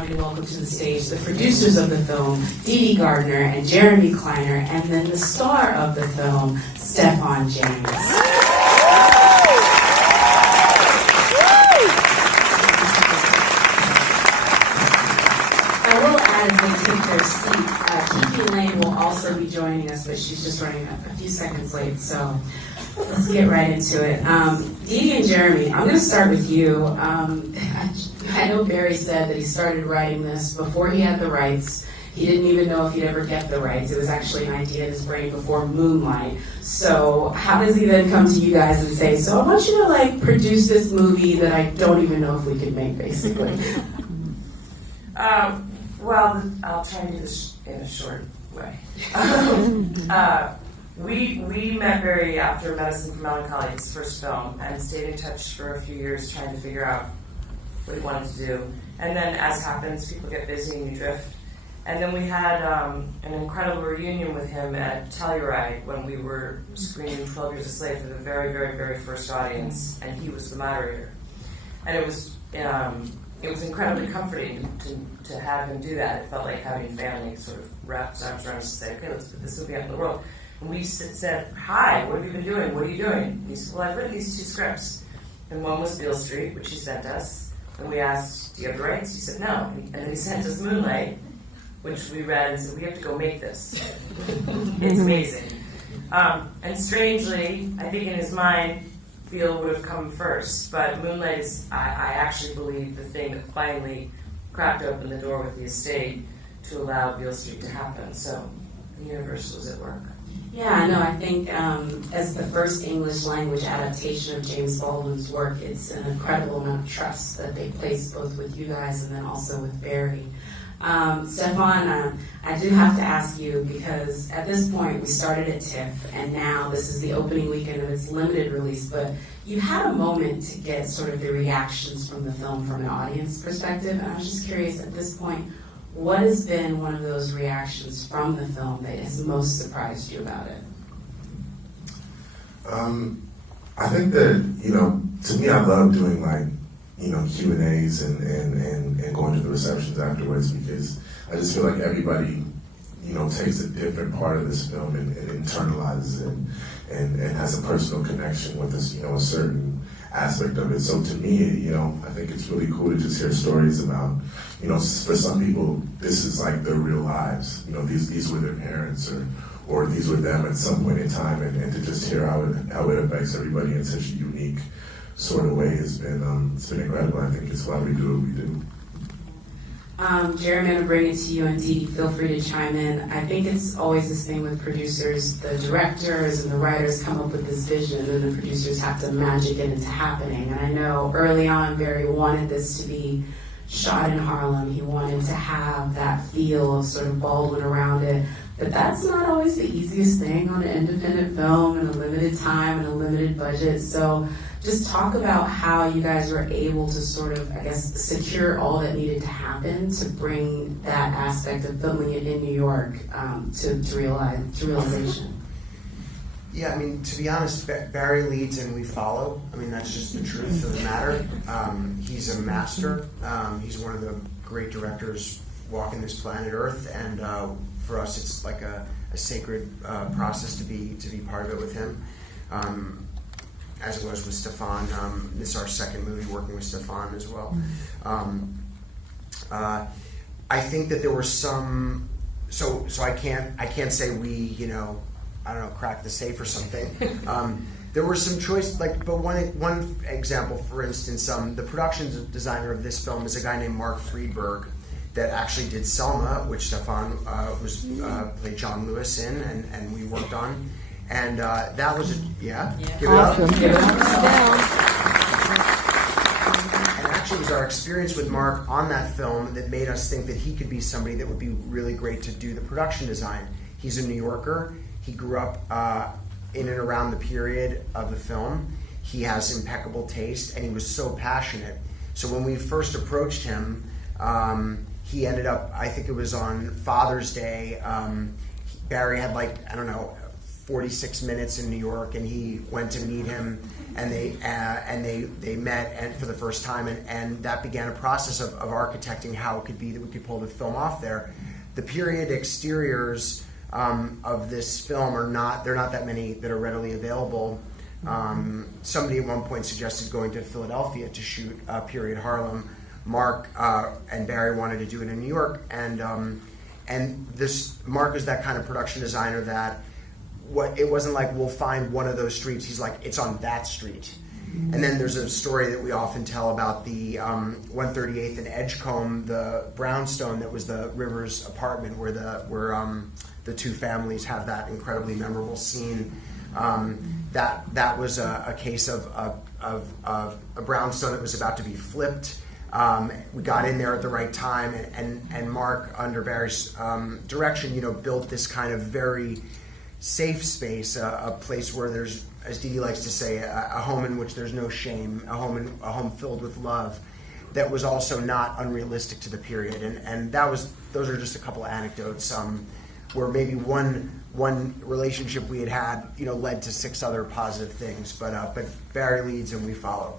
allow me to welcome to the stage the producers of the film, Dede, Gardner, and Jeremy Kleiner, and then the star of the film, Stephan James. I will add, as they take their seats, KiKi Layne will also be joining us, but she's just running a few seconds late, so let's get right into it. Dede and Jeremy, I'm going to start with you. I know Barry said that he started writing this before he had the rights. He didn't even know if he'd ever get the rights. It was actually an idea in his brain before Moonlight. So how does he then come to you guys and say, so I want you to produce this movie that I don't even know if we could make, basically? Well, I'll try and do this in a short way. We met Barry after Medicine for Melancholy, his first film, and stayed in touch for a few years trying to figure out what he wanted to do. And then, as happens, people get busy and you drift. And then we had an incredible reunion with him at Telluride when we were screening 12 Years a Slave for the very, very, very first audience, and he was the moderator. And it was incredibly comforting to have him do that. It felt like having family sort of wrap his arms around us and say, okay, let's put this movie out in the world. And we said, hi, what have you been doing? What are you doing? And he said, well, I've written these 2 scripts. And one was Beale Street, which he sent us. And we asked, do you have the rights? He said, no. And then he sent us Moonlight, which we read and said, we have to go make this. It's amazing. And strangely, I think in his mind, Beale would have come first. But Moonlight is, I actually believe, the thing that finally cracked open the door with the estate to allow Beale Street to happen. So the universe was at work. Yeah, no, I think as the first English language adaptation of James Baldwin's work, it's an incredible amount of trust that they place both with you guys and then also with Barry. Stephan, I do have to ask you, because at this point we started at TIFF and now this is the opening weekend of its limited release, but you had a moment to get sort of the reactions from the film from an audience perspective, and I was just curious at this point, what has been one of those reactions from the film that has most surprised you about it? I think that, to me, I love doing Q&As and going to the receptions afterwards, because I just feel like everybody, takes a different part of this film and internalizes it and has a personal connection with this, a certain aspect of it. So to me, I think it's really cool to just hear stories about, for some people, this is like their real lives. These were their parents or these were them at some point in time, and to just hear how it affects everybody in such a unique sort of way has been, it's been incredible. I think it's why we do what we do. Jeremy, I'm going to bring it to you, and Dede, feel free to chime in. I think it's always this thing with producers. The directors and the writers come up with this vision, and the producers have to magic it into happening. And I know early on, Barry wanted this to be shot in Harlem. He wanted to have that feel of sort of Baldwin around it. But that's not always the easiest thing on an independent film in a limited time and a limited budget. So just talk about how you guys were able to sort of, I guess, secure all that needed to happen to bring that aspect of filming it in New York to realization. Yeah, to be honest, Barry leads and we follow. That's just the truth of the matter. He's a master. He's one of the great directors walking this planet Earth, and for us, it's like a sacred process to be part of it with him. As it was with Stephan. This is our second movie working with Stephan as well. I think that there were some. So I can't say we cracked the safe or something. There were some choice, but one example, for instance, the production designer of this film is a guy named Mark Friedberg that actually did Selma, which Stephan played John Lewis in, and we worked on. And that was give awesome. it up. And actually, it was our experience with Mark on that film that made us think that he could be somebody that would be really great to do the production design. He's a New Yorker. He grew up in and around the period of the film. He has impeccable taste, and he was so passionate. So when we first approached him, he ended up, I think it was on Father's Day, Barry had 46 minutes in New York, and he went to meet him, and they met and for the first time, and that began a process of architecting how it could be that we could pull the film off there. The period exteriors of this film they're not that many that are readily available. Somebody at one point suggested going to Philadelphia to shoot period Harlem. Mark and Barry wanted to do it in New York, and this Mark is that kind of production designer that it wasn't like we'll find one of those streets. He's like, it's on that street. And then there's a story that we often tell about the 138th and Edgecombe, the brownstone that was the Rivers apartment where the two families have that incredibly memorable scene. That was a case of a brownstone that was about to be flipped. We got in there at the right time, and Mark, under Barry's direction, built this kind of very safe space, a place where there's, as Dede likes to say, a home in which there's no shame, a home filled with love, that was also not unrealistic to the period. And those are just a couple of anecdotes where maybe one relationship we had led to 6 other positive things. But Barry leads and we follow.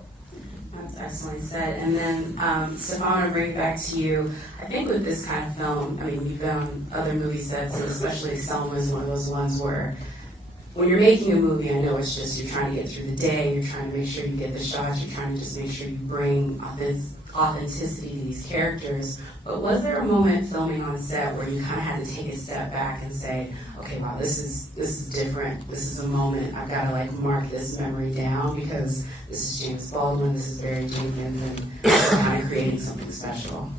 That's excellently said. And then, Stephan, I want to bring it back to you. I think with this kind of film, you've been on other movie sets, and especially Selma is one of those ones where when you're making a movie, I know it's just you're trying to get through the day, you're trying to make sure you get the shots, you're trying to just make sure you bring authenticity to these characters. But was there a moment filming on set where you kind of had to take a step back and say, okay, wow, this is different. This is a moment. I've got to mark this memory down because this is James Baldwin. This is Barry Jenkins, and we're kind of creating something special.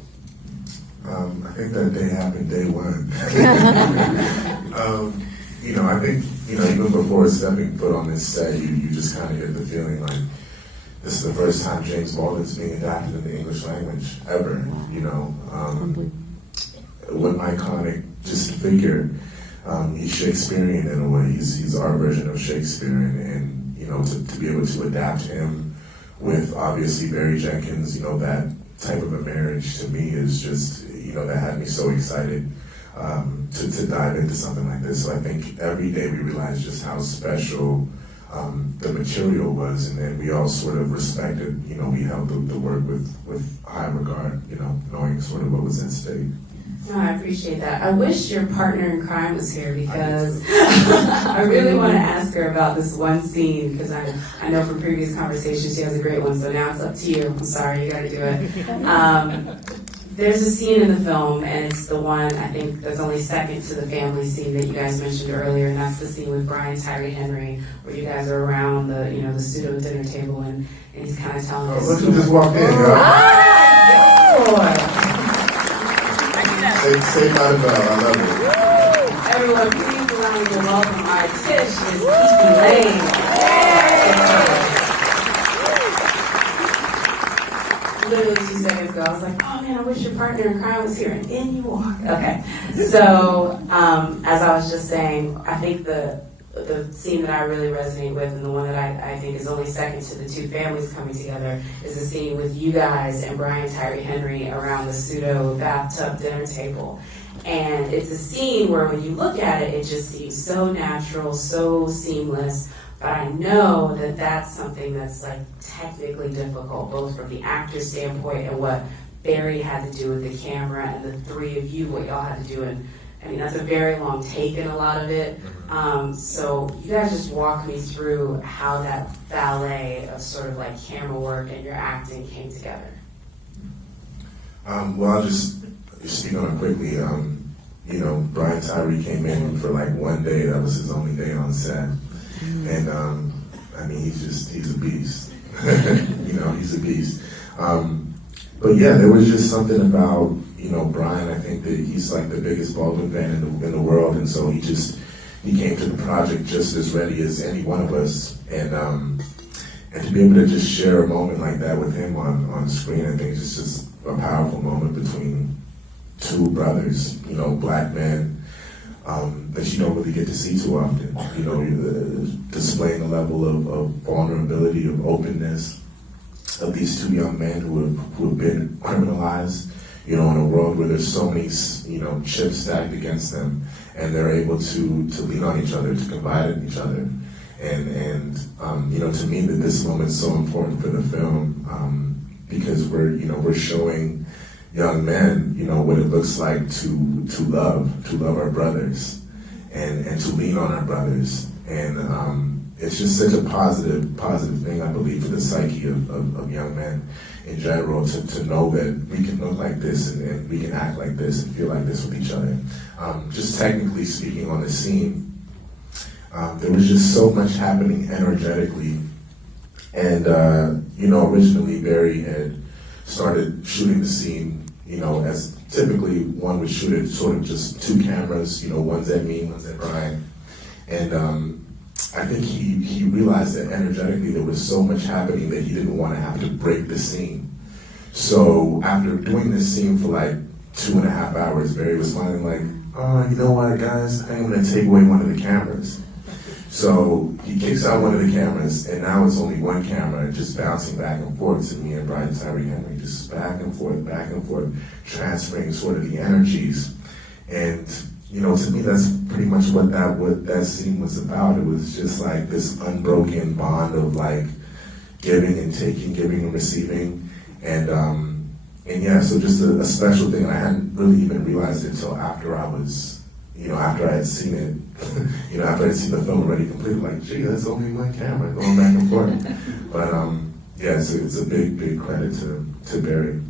I think that day happened day one. I think even before stepping foot on this set, you just kind of get the feeling like this is the first time James Baldwin's being adapted in the English language ever. What an iconic just figure. He's Shakespearean in a way. He's our version of Shakespeare, and to be able to adapt him with obviously Barry Jenkins, that type of a marriage to me is just that had me so excited to dive into something like this. So I think every day we realized just how special the material was, and then we all sort of respected, we held the work with high regard, knowing sort of what was at stake. No, I appreciate that. I wish your partner in crime was here because I really want to ask her about this one scene because I know from previous conversations she has a great one, so now it's up to you. I'm sorry, you got to do it. There's a scene in the film, and it's the one I think that's only second to the family scene that you guys mentioned earlier, and that's the scene with Brian Tyree Henry, where you guys are around the pseudo dinner table, and he's kind of telling us. Look who just walked in, Say by the bell, I love it. Everyone, please allow me to welcome our Tish, Miss KiKi Layne. Literally 2 seconds ago, I was like, oh man, I wish your partner in crime was here, and in you walk. Okay, so as I was just saying, I think the scene that I really resonate with, and the one that I think is only second to the two families coming together, is the scene with you guys and Brian Tyree Henry around the pseudo bathtub dinner table. And it's a scene where when you look at it, it just seems so natural, so seamless. But I know that that's something that's technically difficult, both from the actor's standpoint and what Barry had to do with the camera, and the three of you, what y'all had to do. And that's a very long take in a lot of it. So you guys just walk me through how that ballet of sort of camera work and your acting came together. Well, I'll just speak on it quickly. Brian Tyree came in for one day. That was his only day on set. And he's a beast. He's a beast. But yeah, there was just something about, Brian. I think that he's the biggest Baldwin fan in the world, and so he came to the project just as ready as any one of us. And to be able to just share a moment like that with him on screen, I think it's just a powerful moment between two brothers, black men. That you don't really get to see too often. Displaying a level of vulnerability, of openness, of these two young men who have been criminalized, you know, in a world where there's so many, you know, chips stacked against them, and they're able to lean on each other, to confide in each other. And you know, to me, that this moment's so important for the film, because we're showing young men, you know, what it looks like to love our brothers, and to lean on our brothers. And it's just such a positive thing, I believe, for the psyche of young men in general, to know that we can look like this, and we can act like this and feel like this with each other. Just technically speaking on the scene, there was just so much happening energetically. And, you know, originally Barry had started shooting the scene, you know, as typically one would shoot it, sort of just two cameras, you know, one's at me, one's at Brian. And I think he realized that energetically there was so much happening that he didn't want to have to break the scene. So after doing this scene for like 2.5 hours, Barry was finally like, oh, you know what, guys, I'm going to take away one of the cameras. So he kicks out one of the cameras, and now it's only one camera just bouncing back and forth to me and Brian Tyree Henry, just back and forth, transferring sort of the energies. And, you know, to me, that's pretty much what that scene was about. It was just like this unbroken bond of like giving and taking, giving and receiving. And yeah, so just a special thing. And I hadn't really even realized it until after I had seen it, you know, after I'd seen the film already completed, like, gee, that's only one camera going back and forth. But yeah, it's a big credit to Barry.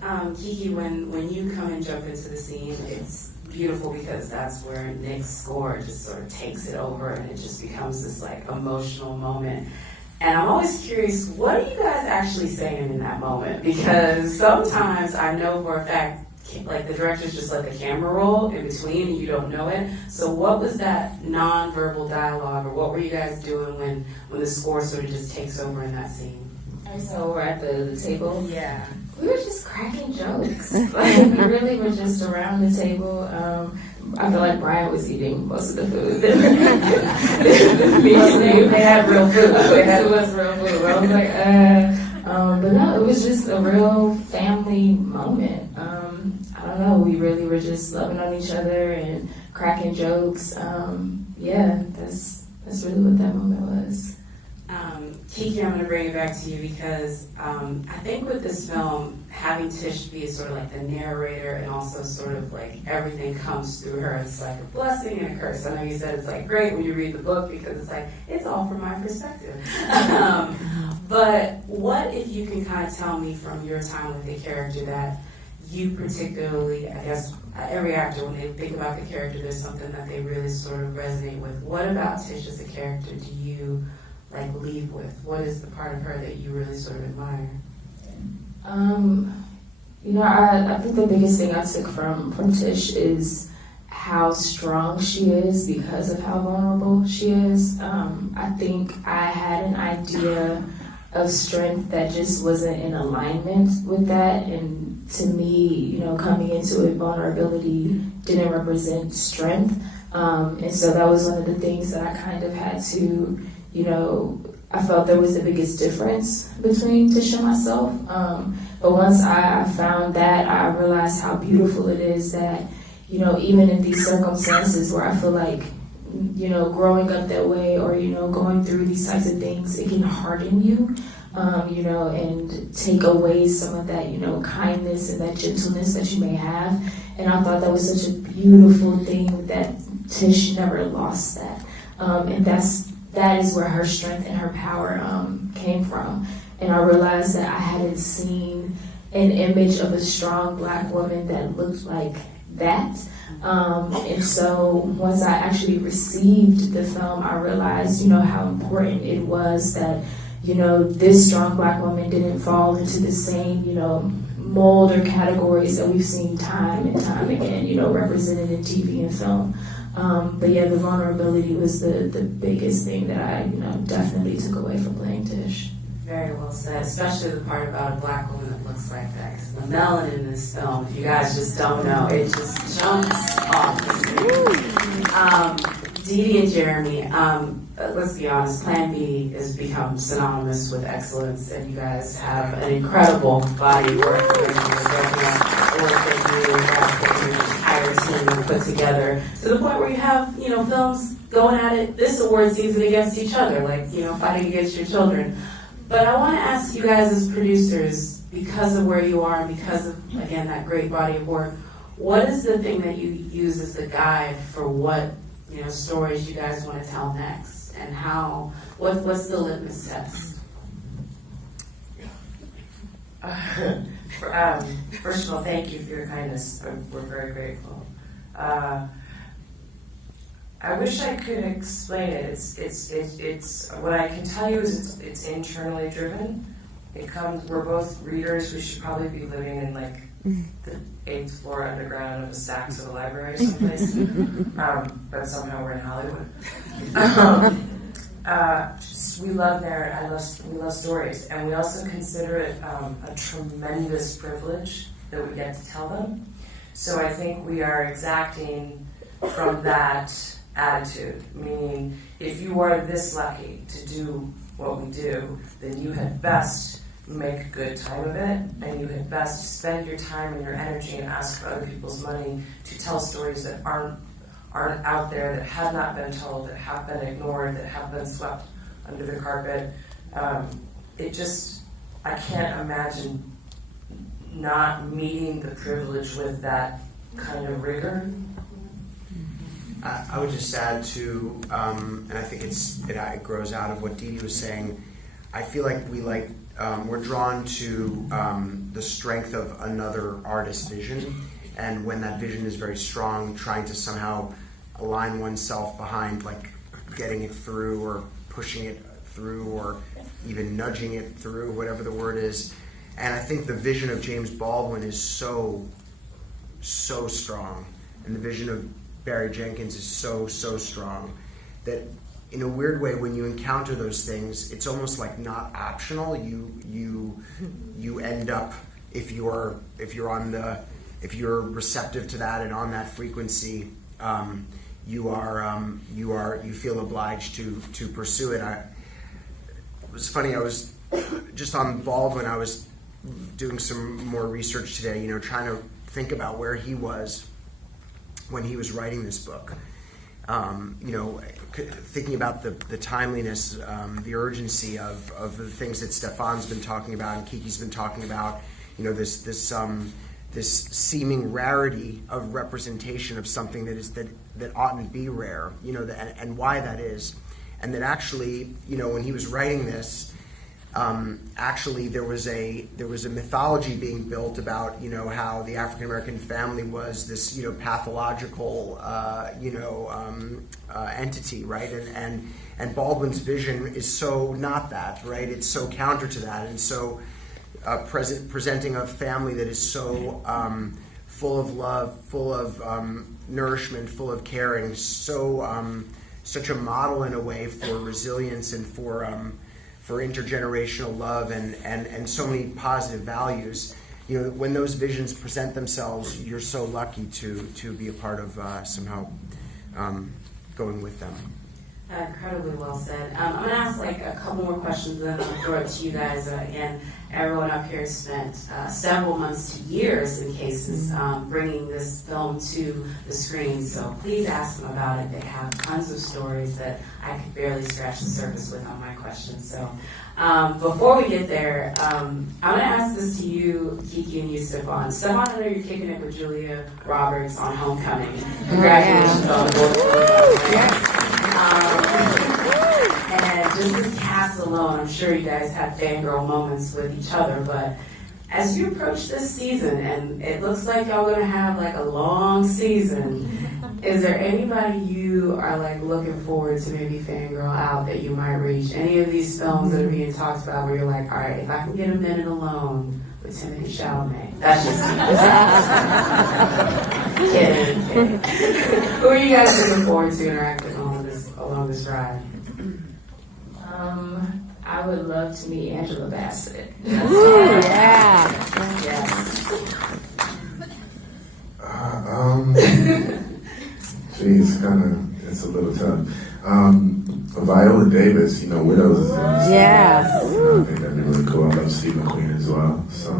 KiKi, when you come and jump into the scene, it's beautiful because that's where Nick's score just sort of takes it over, and it just becomes this like emotional moment. And I'm always curious, what are you guys actually saying in that moment? Because sometimes I know for a fact, like the directors just let the camera roll in between and you don't know it. So what was that non-verbal dialogue, or what were you guys doing when the score sort of just takes over in that scene? So we're at the table. Yeah. We were just cracking jokes. Like, we really were just around the table. I feel like Brian was eating most of the food. They had real food. It was real food. I was like, but no, it was just a real family moment. I don't know. We really were just loving on each other and cracking jokes. Yeah, that's really what that moment was. KiKi, I'm going to bring it back to you because I think with this film, having Tish be sort of like the narrator and also sort of like everything comes through her, it's like a blessing and a curse. I know you said it's like great when you read the book because it's like, it's all from my perspective. But what if you can kind of tell me from your time with the character that you particularly, I guess every actor, when they think about the character, there's something that they really sort of resonate with. What about Tish as a character do you like leave with? What is the part of her that you really sort of admire? You know, I think the biggest thing I took from Tish is how strong she is because of how vulnerable she is. I think I had an idea of strength that just wasn't in alignment with that, and to me, you know, coming into it, vulnerability didn't represent strength, and so that was one of the things that I kind of had to, you know, I felt there was the biggest difference between Tish and myself. But once I found that, I realized how beautiful it is that, you know, even in these circumstances where I feel like, you know, growing up that way or, you know, going through these types of things, it can harden you, you know, and take away some of that, you know, kindness and that gentleness that you may have. And I thought that was such a beautiful thing that Tish never lost that. And that is where her strength and her power came from. And I realized that I hadn't seen an image of a strong Black woman that looked like that. And so once I actually received the film, I realized, you know, how important it was that, you know, this strong Black woman didn't fall into the same, you know, mold or categories that we've seen time and time again, you know, represented in TV and film. But yeah, the vulnerability was the biggest thing that I, you know, definitely took away from playing Tish. Very well said, especially the part about a Black woman that looks like that. Because the melanin in this film, if you guys just don't know, it just jumps off the screen. Dede and Jeremy, let's be honest, Plan B has become synonymous with excellence, and you guys have an incredible body of work. work that your entire team put together, to the point where you have, films going at it this award season against each other, like, fighting against your children. But I want to ask you guys as producers, because of where you are and because of, again, that great body of work, what is the thing that you use as the guide for what, stories you guys want to tell next? And what's the litmus test? First of all, thank you for your kindness. We're very grateful. I wish I could explain it. It's what I can tell you is it's internally driven. We're both readers. We should probably be living in like the 8th floor underground of a Stacks of a library someplace. But somehow we're in Hollywood. We love narrative. We love stories, and we also consider it a tremendous privilege that we get to tell them. So I think we are exacting from that attitude, meaning if you are this lucky to do what we do, then you had best make a good time of it, and you had best spend your time and your energy and ask for other people's money to tell stories that aren't out there, that have not been told, that have been ignored, that have been swept under the carpet. I can't imagine not meeting the privilege with that kind of rigor. I would just add to, and I think it grows out of what Dede was saying. I feel like we're drawn to the strength of another artist's vision, and when that vision is very strong, trying to somehow align oneself behind, like getting it through or pushing it through or even nudging it through, whatever the word is. And I think the vision of James Baldwin is so strong, and the vision of Barry Jenkins is so strong that in a weird way, when you encounter those things, it's almost like not optional. You end up, if you're receptive to that and on that frequency, you feel obliged to pursue it. It was funny. I was just on Baldwin. I was doing some more research today. Trying to think about where he was when he was writing this book. Thinking about the timeliness, the urgency of the things that Stephan's been talking about and KiKi's been talking about. This seeming rarity of representation of something that oughtn't be rare. And why that is, and that actually, when he was writing this, actually there was a mythology being built about how the African American family was this pathological entity, right? And Baldwin's vision is so not that, right? It's so counter to that, and so presenting a family that is so full of love, full of nourishment, full of caring, such a model in a way for resilience and for intergenerational love and so many positive values. When those visions present themselves, you're so lucky to be a part of somehow going with them. Incredibly well said. I'm going to ask a couple more questions, and then I'll throw it to you guys. Again, everyone up here spent several months to years in cases bringing this film to the screen, so please ask them about it. They have tons of stories that I could barely scratch the surface with on my questions. So before we get there, I'm going to ask this to you, KiKi, and you, Stephan. Stephan, I know you're kicking it with Julia Roberts on Homecoming. Congratulations on the book. Yes. And just this cast alone, I'm sure you guys have fangirl moments with each other, but as you approach this season, and it looks like y'all gonna have a long season, is there anybody you are looking forward to maybe fangirl out that you might reach? Any of these films that are being talked about where you're like, all right, if I can get a minute alone with Timothée Chalamet, that's just me. Kidding. Who are you guys looking forward to interacting along this ride? I would love to meet Angela Bassett. Ooh, yeah. Yes. Geez, it's a little tough. Viola Davis, Widows is Yeah. I think that'd be really cool. I love Steve McQueen as well, so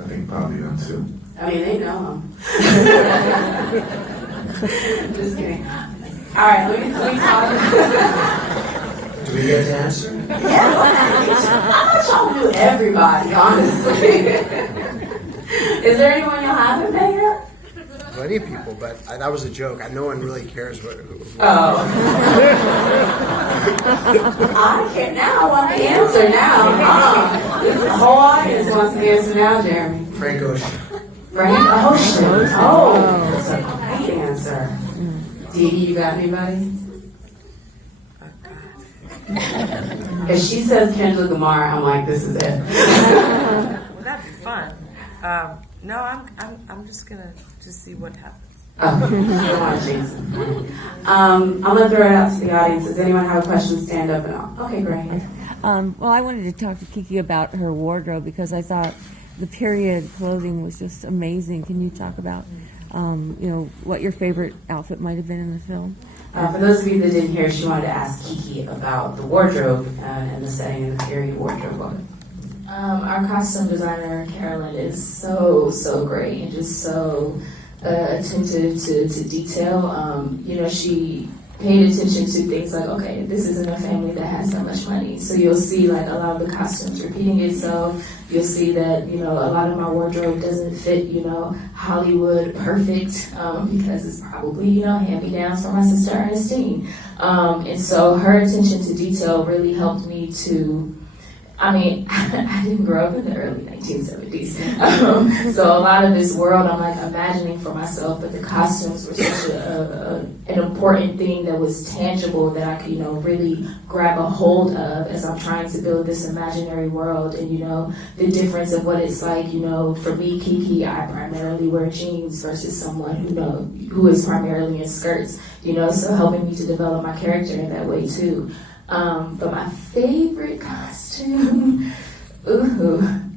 I think probably them too. I mean, they know him. Just kidding. All right, let me talk. Do we get to answer? Yeah, I thought y'all knew everybody, honestly. Is there anyone y'all haven't met yet? Plenty of people, but that was a joke. No one really cares what. Oh. I can't now. I want the answer now. The whole audience wants the answer now, Jeremy. Frank Ocean. Frank Ocean. Oh, that's a great answer. Dede, you got anybody? If she says Kendrick Lamar, I'm like, this is it. Well, that'd be fun. No, I'm just gonna see what happens. Oh, you don't want to jinx it. I'm gonna throw it out to the audience. Does anyone have a question? Stand up and all. Okay, great. Well, I wanted to talk to KiKi about her wardrobe because I thought the period clothing was just amazing. Can you talk about, what your favorite outfit might have been in the film? For those of you that didn't hear, she wanted to ask KiKi about the wardrobe and the setting and the period wardrobe of it. Our costume designer, Carolyn, is so great and just so attentive to detail. She paid attention to things like, okay, this isn't a family that has that much money. So you'll see like a lot of the costumes repeating itself. You'll see that, a lot of my wardrobe doesn't fit, Hollywood perfect because it's probably, hand-me-downs from my sister Ernestine. And so her attention to detail really helped me to, I didn't grow up in the early 1970s. So a lot of this world I'm like imagining for myself, but the costumes were such an important thing that was tangible that I could, really grab a hold of as I'm trying to build this imaginary world. And, the difference of what it's like, for me, KiKi, I primarily wear jeans versus someone who is primarily in skirts, so helping me to develop my character in that way too. But my favorite costume,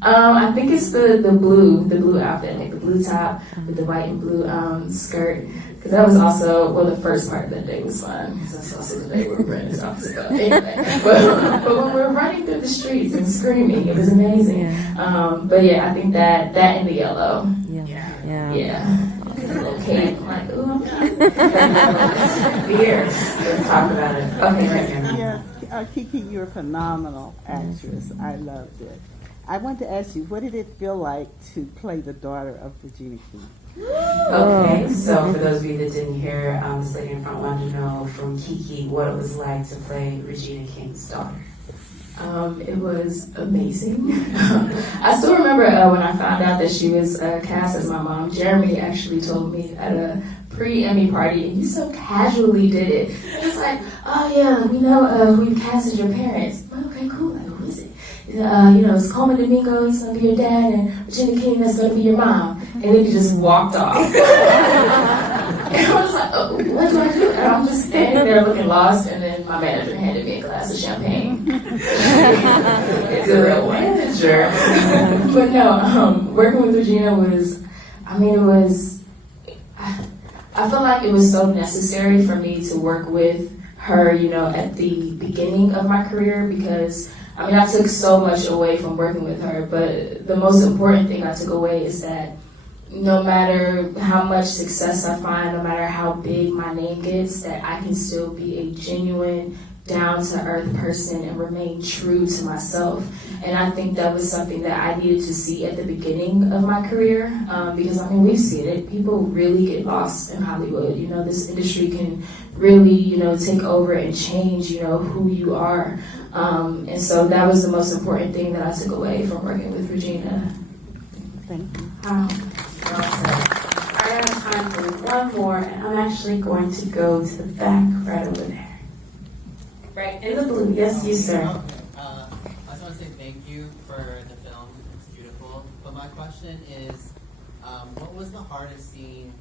I think it's the blue outfit, like the blue top with the white and blue skirt. Because that was also, the first part of that day was fun. Because I saw sick day we were running this office stuff. Anyway, but when we were running through the streets and screaming, it was amazing. But yeah, I think that and the yellow. Yeah. A little cape, I'm like, ooh, I'm Beer. Let's talk about it. Okay, right here. Yeah, KiKi, you're a phenomenal actress. I loved it. I want to ask you, what did it feel like to play the daughter of Regina King? Okay, so for those of you that didn't hear, this lady in front wanted to know from KiKi what it was like to play Regina King's daughter. It was amazing. I still remember when I found out that she was cast as my mom. Jeremy actually told me at a pre-Emmy party, and you so casually did it. It's like, oh yeah, we know who you casted your parents. Well, okay, cool. Like, who is it? It's Coleman Domingo, he's gonna be your dad, and Regina King, that's gonna be your mom. And then he just walked off. And I was like, oh, what do I do? And I'm just standing there looking lost, and then my manager handed me a glass of champagne. It's a real manager. But no, working with Regina was, I feel like it was so necessary for me to work with her, at the beginning of my career because I took so much away from working with her, but the most important thing I took away is that no matter how much success I find, no matter how big my name gets, that I can still be a genuine, down-to-earth person and remain true to myself. And I think that was something that I needed to see at the beginning of my career because, we've seen it. People really get lost in Hollywood. This industry can really, take over and change, who you are. And so that was the most important thing that I took away from working with Regina. Thank you. I have time for one more, and I'm actually going to go to the back right over there. Right in the blue. Yes, you, sir. Okay. I just want to say thank you for the film. It's beautiful. But my question is, what was the hardest scene?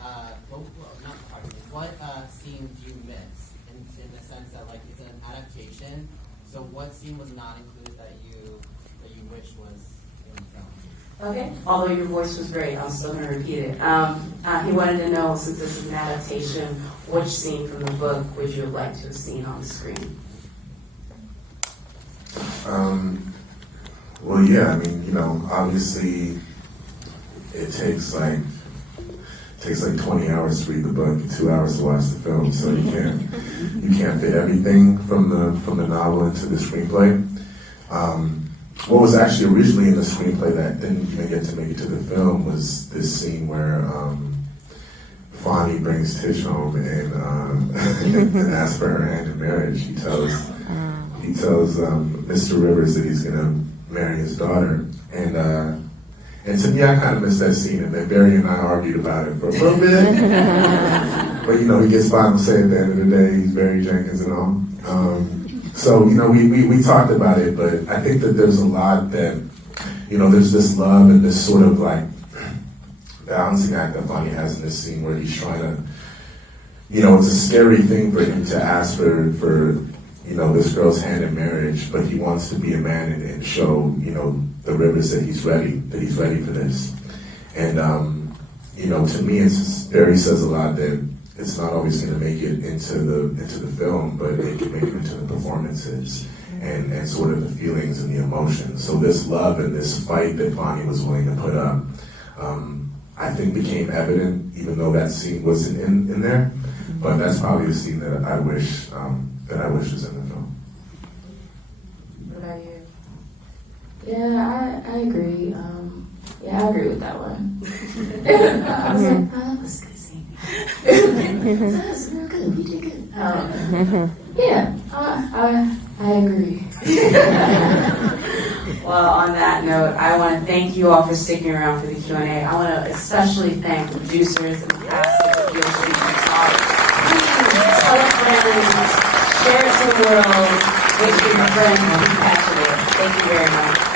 Not the hardest scene. What scene do you miss in the sense that it's an adaptation? So what scene was not included that you wish was in the film? Okay. Although your voice was great, I'm still going to repeat it. He wanted to know, since this is an adaptation, which scene from the book would you have liked to have seen on the screen? Well, yeah, obviously, it takes like 20 hours to read the book and 2 hours to watch the film. So you can't fit everything from the novel into the screenplay. What was actually originally in the screenplay that didn't even get to make it to the film was this scene where Fonnie brings Tish home and asks for her hand in marriage. He tells Mr. Rivers that he's gonna marry his daughter, and to me, I kind of missed that scene, and then Barry and I argued about it for a little bit. But he gets final say at the end of the day. He's Barry Jenkins and all. So we talked about it, but I think that there's a lot that there's this love and this sort of like balancing act that Bonnie has in this scene where he's trying to, it's a scary thing for him to ask for this girl's hand in marriage, but he wants to be a man and show, the Rivers that he's ready for this. And, to me, Barry says a lot that it's not always going to make it into the film, but it can make it into the performances and sort of the feelings and the emotions. So this love and this fight that Bonnie was willing to put up, I think became evident, even though that scene wasn't in there. But that's probably a scene that I wish was in the film. What about you? Yeah, I agree. I agree with that one. I was like, that was a good scene. That was real good. You did good. I agree. Well, on that note, I want to thank you all for sticking around for the Q&A. I want to especially thank the producers and the cast of the BEALE Street Could Talk. Please tell a friend, share it to the world, make sure your friends be passionate. Thank you very much.